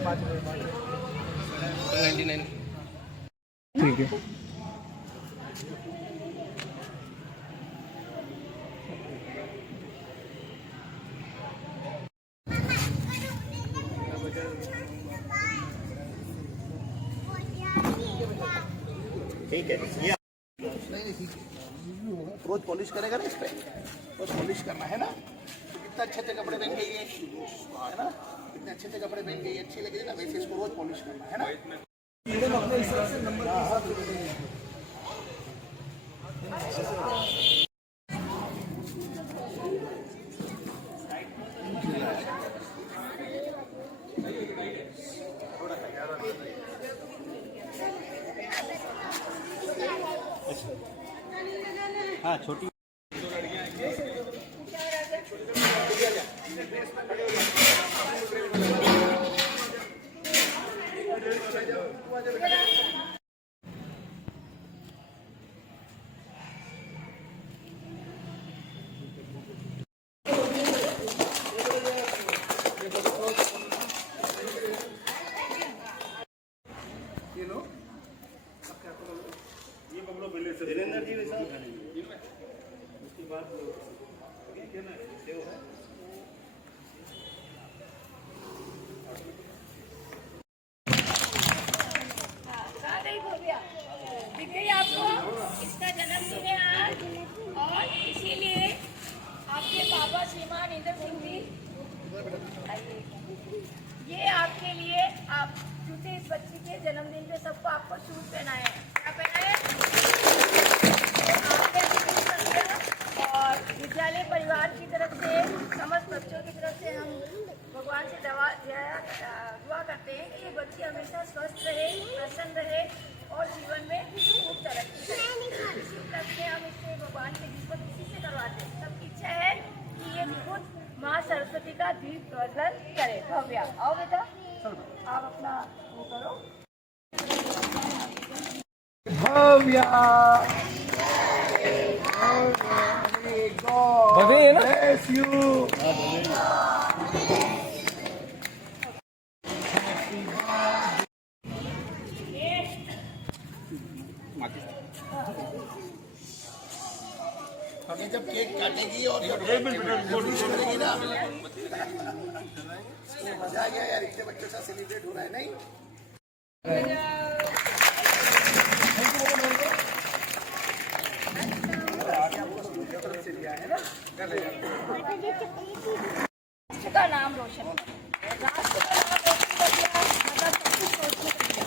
99। ठीक है। ठीक है, ये नहीं ठीक है, रोज पॉलिश करेगा ना, इस पे रोज पॉलिश करना है ना। तो कितना अच्छे अच्छे कपड़े पहन के ये है ना, कितने अच्छे अच्छे कपड़े पहन के ये अच्छी लगे ना, वैसे इसको रोज पॉलिश करना है ना। हाँ छोटी इसका जन्मदिन है आज और इसीलिए आपके पापा श्रीमान इंद्र सिंह जी ये आपके लिए आप क्योंकि इस बच्ची के जन्मदिन पे सबको आपको शूज पहनाए हैं। क्या पहनाए? और विद्यालय परिवार की तरफ से समस्त बच्चों की तरफ से हम भगवान से दुआ करते हैं कि ये बच्ची हमेशा स्वस्थ रहे, प्रसन्न रहे और जीवन में खूब तरक्की करे। इसी उपलक्ष्य में हम इससे भगवान के दीपक किसी से करवाते हैं। सबकी इच्छा है कि ये खुद माँ सरस्वती का दीप प्रज्वलन करे। भव्या आओ बेटा, आप अपना वो करो। भव्या भव्य है ना। Bless you। हमें जब केक काटेगी और पॉलिश करेगी ना, मजा आ गया यार, इतने बच्चों से सेलिब्रेट हो रहा है नहीं। राष्ट्र का नाम रोशन, राष्ट्र का नाम रोशन कर दिया, मतलब सब कुछ सोचने कर दिया।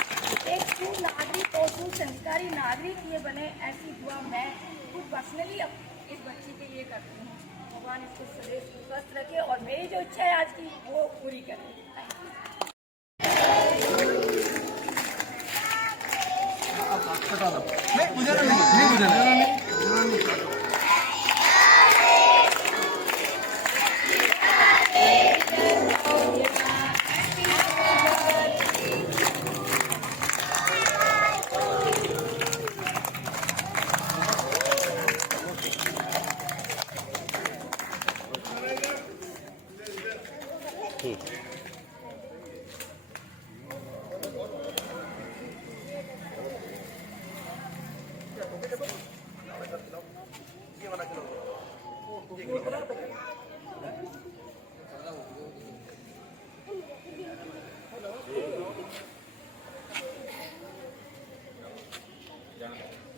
एक सुनागरिक और सुसंस्कारी नागरिक ये बने, ऐसी दुआ मैं खुद पर्सनली इस बच्ची के लिए करती हूँ। भगवान इसको सदैव स्वस्थ रखे और मेरी जो इच्छा है आज की वो पूरी करे।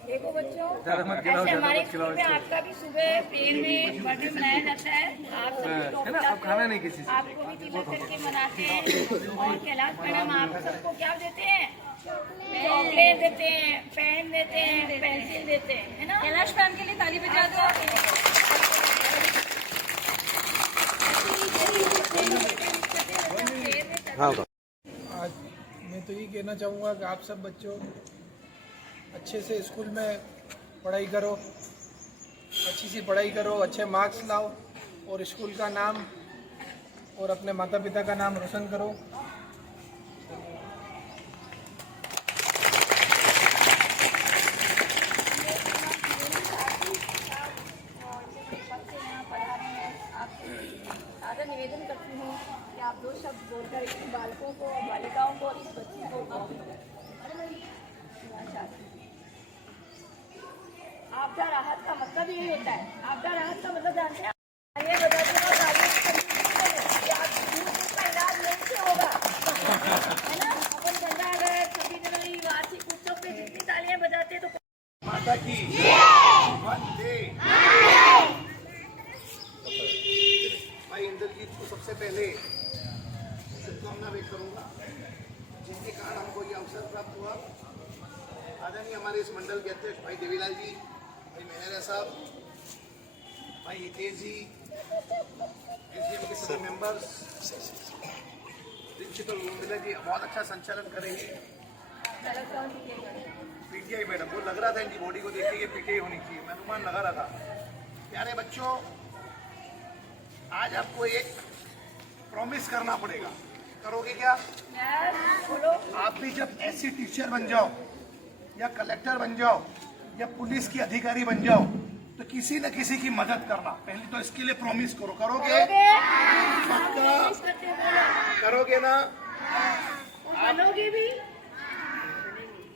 देखो बच्चों, ऐसे हमारे स्कूल में आपका भी सुबह प्रेयर में बर्थडे मनाया जाता है। आप सभी आपको भी तिलक करके मनाते हैं। और कैलाश मैडम आप सबको क्या देते हैं? चॉकलेट देते हैं, पेन देते हैं, पेंसिल देते हैं, है ना? कैलाश मैम के लिए ताली बजा दो। आज मैं तो ये कहना चाहूँगा कि आप सब बच्चों अच्छे से स्कूल में पढ़ाई करो, अच्छी सी पढ़ाई करो, अच्छे मार्क्स लाओ और स्कूल का नाम और अपने माता पिता का नाम रोशन करो। निवेदन करती हूँ कि आप दो शब्द बोलकर इन बालकों को और बालिकाओं को और इस बच्ची को आपदा राहत का मतलब यही होता है। आपदा राहत का मतलब जानते हैं? ये बताते हैं कि आप का इलाज नहीं से होगा, है ना? अपन गंगा अगर 26 जनवरी वार्षिक उत्सव पे जितनी तालियां बजाते हैं तो माता की वंदे। भाई इंद्रजीत को सबसे पहले शुभकामना व्यक्त करूंगा, जिनके कारण हमको ये अवसर प्राप्त हुआ। आदरणीय हमारे इस मंडल के अध्यक्ष भाई देवीलाल जी, भाई मेहरा साहब, भाई हितेश जी, एसडीएम के सभी मेंबर्स, प्रिंसिपल ओमबिला जी बहुत अच्छा संचालन करेंगे। पीटीआई मैडम, वो लग रहा था इनकी बॉडी को देख के ये पीटीआई होनी चाहिए, मैं अनुमान लगा रहा था। प्यारे बच्चों, आज आपको एक प्रॉमिस करना पड़ेगा, करोगे क्या? बोलो। आप भी जब ऐसी टीचर बन जाओ या कलेक्टर बन जाओ या पुलिस की अधिकारी बन जाओ तो किसी न किसी की मदद करना, पहले तो इसके लिए प्रॉमिस करो। करोगे? पक्का करोगे ना? बनोगे भी?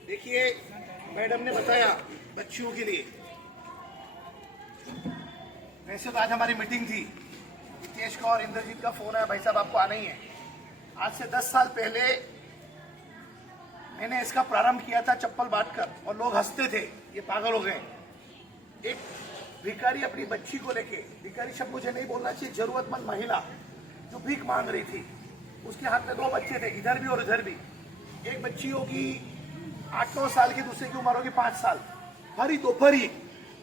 देखिए, मैडम ने बताया बच्चियों के लिए, वैसे तो आज हमारी मीटिंग थी, हितेश का और इंद्रजीत का फोन आया, भाई साहब आपको आना ही है। आज से 10 साल पहले मैंने इसका प्रारंभ किया था चप्पल बांटकर, और लोग हंसते थे ये पागल हो गए। एक भिखारी अपनी बच्ची को लेके, भिखारी शब्द मुझे नहीं बोलना चाहिए, जरूरतमंद महिला जो भीख मांग रही थी, उसके हाथ में 2 बच्चे थे, इधर भी और इधर भी। एक बच्ची होगी 8-9 साल की, दूसरे की उम्र होगी 5 साल। भरी दोपहरी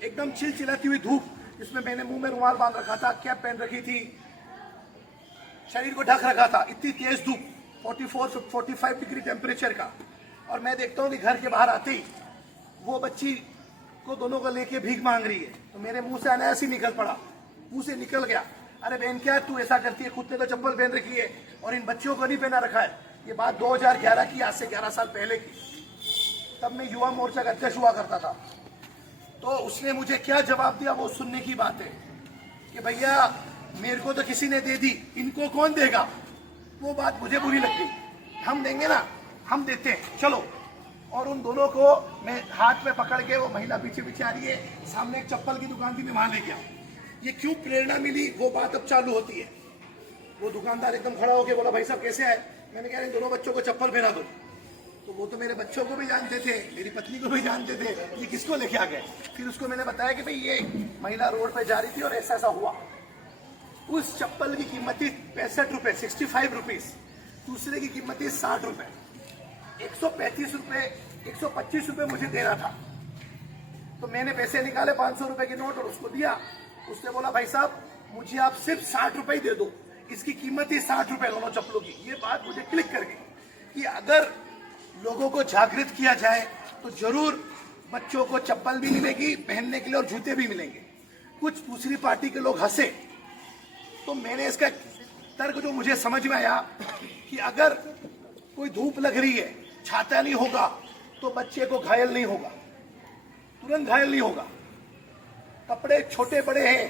एकदम चिलचिलाती हुई धूप, जिसमें मैंने मुंह में रुमाल बांध रखा था, कैप पहन रखी थी, शरीर को ढक रखा था, इतनी तेज धूप 44-45 डिग्री टेम्परेचर का। और मैं देखता हूँ कि घर के बाहर आते ही वो बच्ची को दोनों को लेके भीख मांग रही है, तो मेरे मुंह से अनायास ही निकल पड़ा, मुंह से निकल गया, अरे बहन क्या तू ऐसा करती है, खुद ने तो चप्पल पहन रखी है और इन बच्चियों को नहीं पहना रखा है। ये बात 2011 की, आज से 11 साल पहले की। तब मैं युवा मोर्चा का अध्यक्ष हुआ करता था। तो उसने मुझे क्या जवाब दिया वो सुनने की बात है कि भैया मेरे को तो किसी ने दे दी, इनको कौन देगा? वो बात मुझे बुरी लगती। हम देंगे ना, हम देते हैं, चलो। और उन दोनों को मैं हाथ में पकड़ के, वो महिला पीछे पीछे आ रही है, सामने एक चप्पल की दुकान थी, मैं वहां ले गया। ये क्यों प्रेरणा मिली वो बात अब चालू होती है। वो दुकानदार एकदम खड़ा होकर बोला, भाई साहब कैसे आए? मैंने कहा इन दोनों बच्चों को चप्पल पहना दो। तो वो तो मेरे बच्चों को भी जानते थे, मेरी पत्नी को भी जानते थे, ये किसको लेके आ गए। फिर उसको मैंने बताया कि भाई ये महिला रोड पे जा रही थी और ऐसा ऐसा हुआ। उस चप्पल की कीमत थी 65 रुपए, 65 रुपीज। दूसरे की कीमत थी 60 रुपए। 135 रुपए, 125 रुपए मुझे देना था। तो मैंने पैसे निकाले 500 रुपए के नोट और उसको दिया। उसने बोला, भाई साहब मुझे आप सिर्फ 60 रुपए ही दे दो, इसकी कीमत ही 60 रुपए दोनों चप्पलों की। ये बात मुझे क्लिक कर गई कि अगर लोगों को जागृत किया जाए तो जरूर बच्चों को चप्पल भी मिलेगी पहनने के लिए और जूते भी मिलेंगे। कुछ दूसरी पार्टी के लोग हंसे, तो मैंने इसका तर्क जो मुझे समझ में आया कि अगर कोई धूप लग रही है, छाता नहीं होगा तो बच्चे को घायल नहीं होगा, तुरंत घायल नहीं होगा। कपड़े छोटे बड़े हैं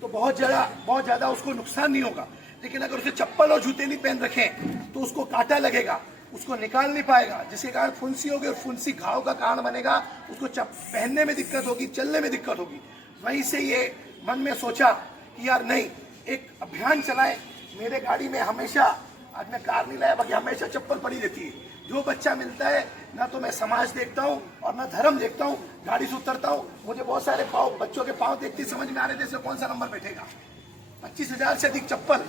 तो बहुत ज्यादा उसको नुकसान नहीं होगा, लेकिन अगर उसे चप्पल और जूते नहीं पहन रखे तो उसको कांटा लगेगा, उसको निकाल नहीं पाएगा, जिसके कारण फुंसी होगी और फुंसी घाव का कारण बनेगा, उसको पहनने में दिक्कत होगी, चलने में दिक्कत होगी। वहीं से ये मन में सोचा कि यार नहीं, एक अभियान चलाए। मेरे गाड़ी में हमेशा, आज मैं कार नहीं लाया, बाकी हमेशा चप्पल पड़ी रहती है। जो बच्चा मिलता है ना तो मैं समाज देखता हूँ और ना धर्म देखता हूँ, गाड़ी से उतरता हूँ, मुझे बहुत सारे पाँव, बच्चों के पाँव देखते समझ में आ रहे थे इसमें कौन सा नंबर बैठेगा। 25,000 से अधिक चप्पल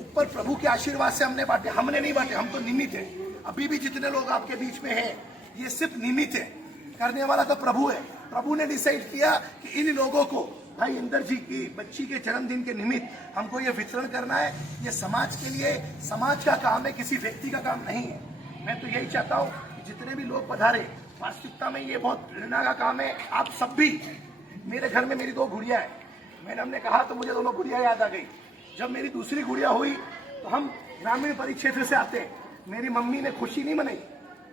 ऊपर प्रभु के आशीर्वाद से हमने बांटे, हमने नहीं बांटे, हम तो निमित्त है। अभी भी जितने लोग आपके बीच में हैं ये सिर्फ निमित्त है, करने वाला तो प्रभु है। प्रभु ने डिसाइड किया कि इन लोगों को, भाई इंदर जी की बच्ची के जन्मदिन के निमित्त हमको ये वितरण करना है। ये समाज के लिए, समाज का काम है, किसी व्यक्ति का काम नहीं है। मैं तो यही चाहता हूँ कि जितने भी लोग पधारे, वास्तविकता में ये बहुत प्रेरणा का काम है। आप सब भी, मेरे घर में मेरी 2 गुड़िया है, मैडम ने कहा तो मुझे दोनों गुड़िया याद आ गई। जब मेरी दूसरी गुड़िया हुई तो हम ग्रामीण परिक्षेत्र से आते हैं, मेरी मम्मी ने खुशी नहीं मनाई,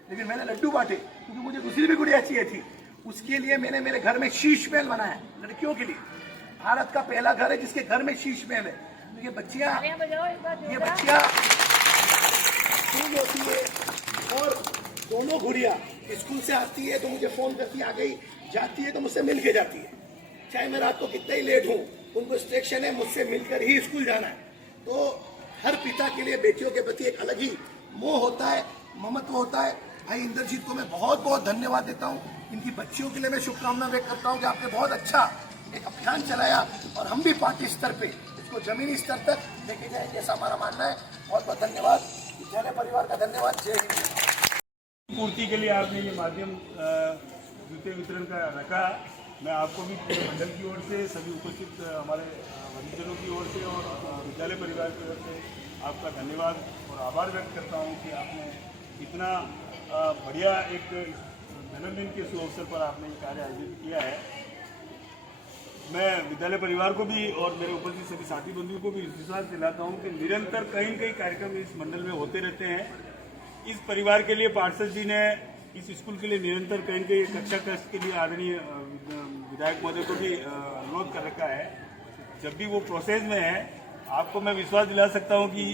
लेकिन मैंने लड्डू बांटे क्योंकि मुझे दूसरी भी गुड़िया चाहिए थी। उसके लिए मैंने मेरे घर में शीश महल बनाया लड़कियों के लिए। भारत का पहला घर है जिसके घर में शीश महल है। ये बच्चियां तालियां बजाओ एक बार ये जोरदार। बच्चियां स्कूल होती है और दोनों गुड़िया स्कूल से आती है तो मुझे फोन करती है, आ गई, जाती है तो मुझसे मिल के जाती है, चाहे मैं रात को कितना ही लेट हूँ, उनको इंस्ट्रक्शन है मुझसे मिलकर ही स्कूल जाना है। तो हर पिता के लिए बेटियों के प्रति एक अलग ही मोह होता है, ममत्व होता है। भाई इंद्रजीत को मैं बहुत बहुत धन्यवाद देता हूँ, इनकी बच्चियों के लिए मैं शुभकामना व्यक्त करता हूँ कि आपने बहुत अच्छा एक अभियान चलाया और हम भी पार्टी स्तर पे इसको जमीनी स्तर तक लेके जाए, जैसा हमारा मानना है। बहुत बहुत धन्यवाद, विद्यालय परिवार का धन्यवाद। जय हिंद। पूर्ति के लिए आपने ये माध्यम जूते वितरण का रखा। मैं आपको भी पूरे मंडल की ओर से, सभी उपस्थित हमारे वरिष्ठजनों की ओर से और विद्यालय परिवार की ओर से आपका धन्यवाद और आभार व्यक्त करता हूँ कि आपने इतना बढ़िया एक जन्मदिन के शुभ अवसर पर आपने ये कार्य आयोजित किया है। मैं विद्यालय परिवार को भी और मेरे उपस्थित सभी साथी बंधुओं को भी विश्वास दिलाता हूँ कि निरंतर कहीं न कहीं कार्यक्रम इस मंडल में होते रहते हैं। इस परिवार के लिए पार्षद जी ने इस स्कूल के लिए निरंतर कहीं न कहीं कक्षा कक्ष के लिए आदरणीय विधायक महोदय को भी अनुरोध कर रखा है। जब भी वो प्रोसेस में है, आपको मैं विश्वास दिला सकता हूँ कि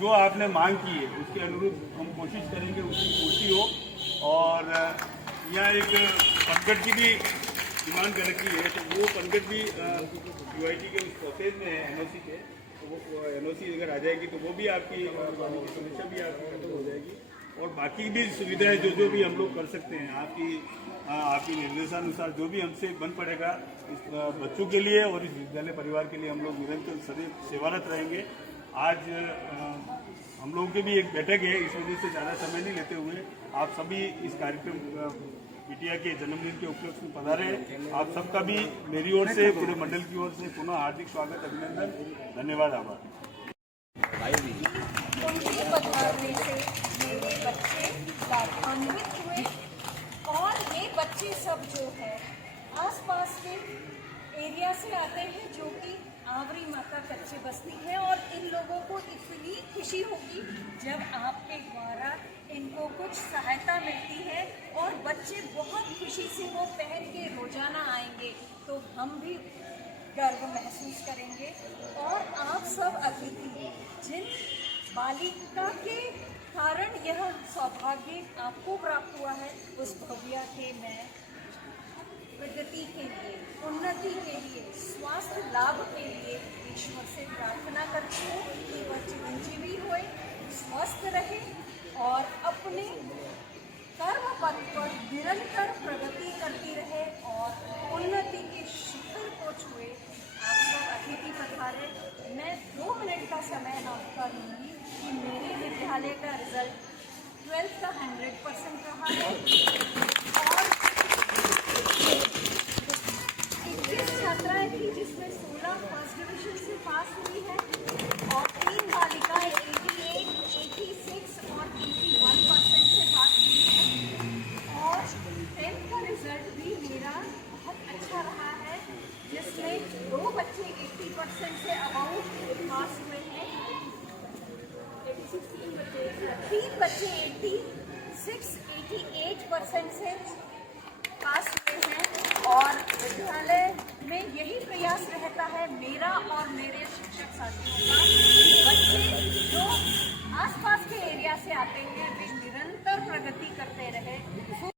जो आपने मांग की है उसके अनुरूप हम कोशिश करेंगे उसकी पूर्ति हो। और यहाँ एक पंकज की भी डिमांड कर रखी है, तो वो पंकज भी यूआईटी के उस प्रोसेस में है एनओसी के, तो वो एनओसी अगर आ जाएगी तो वो भी आपकी समस्या भी आपकी खत्म हो जाएगी। और बाकी भी सुविधाएं जो भी हम लोग कर सकते हैं आपकी निर्देशानुसार जो भी हमसे बन पड़ेगा इस बच्चों के लिए और इस विद्यालय परिवार के लिए हम लोग निरंतर सदैव सेवारत रहेंगे। आज हम लोगों की भी एक बैठक है, इस वजह से ज़्यादा समय नहीं लेते हुए आप सभी इस कार्यक्रम बिटिया के जन्मदिन के उपलक्ष्य में पधारे। आप सबका भी मेरी ओर से, पूरे मंडल की ओर से पुनः हार्दिक स्वागत, अभिनंदन, धन्यवाद, आभार। उनके पधारने से मेरे बच्चे लाभान्वित हुए और ये बच्चे सब जो है आसपास के एरिया से आते हैं जो कि आवरी माता कच्चे बस्ती है, और इन लोगों को इतनी खुशी होगी जब आपके द्वारा इनको कुछ सहायता मिलती है और बच्चे बहुत खुशी से वो पहन के रोजाना आएंगे, तो हम भी गर्व महसूस करेंगे। और आप सब अतिथि जिन बालिका के कारण यह सौभाग्य आपको प्राप्त हुआ है, उस भव्या के मैं प्रगति के लिए, उन्नति के लिए, स्वास्थ्य लाभ के लिए ईश्वर से प्रार्थना करती हूँ कि वह चिरंजीवी हुए, स्वस्थ रहे और अपने कर्म पथ पर निरंतर प्रगति करती रहे और उन्नति के शिखर को छुए। आप सब अतिथि पधारे। मैं 2 मिनट का समय आपका लूँगी कि मेरे विद्यालय का रिजल्ट 12th का 100% रहा है और 21 छात्राएं थी जिसमें 16 फर्स्ट डिवीजन से पास हुई है और 3 बालिकाएं 88, 86 और 81% से पास हुई है। और 10th का रिजल्ट भी मेरा बहुत अच्छा रहा है, जिसमें 2 बच्चे 80% से अबाउ पास हुए हैं, 3 बच्चे 88% से पास हुए हैं। और विद्यालय में यही प्रयास रहता है मेरा और मेरे शिक्षक साथियों का कि बच्चे जो आसपास के एरिया से आते हैं वे निरंतर प्रगति करते रहे।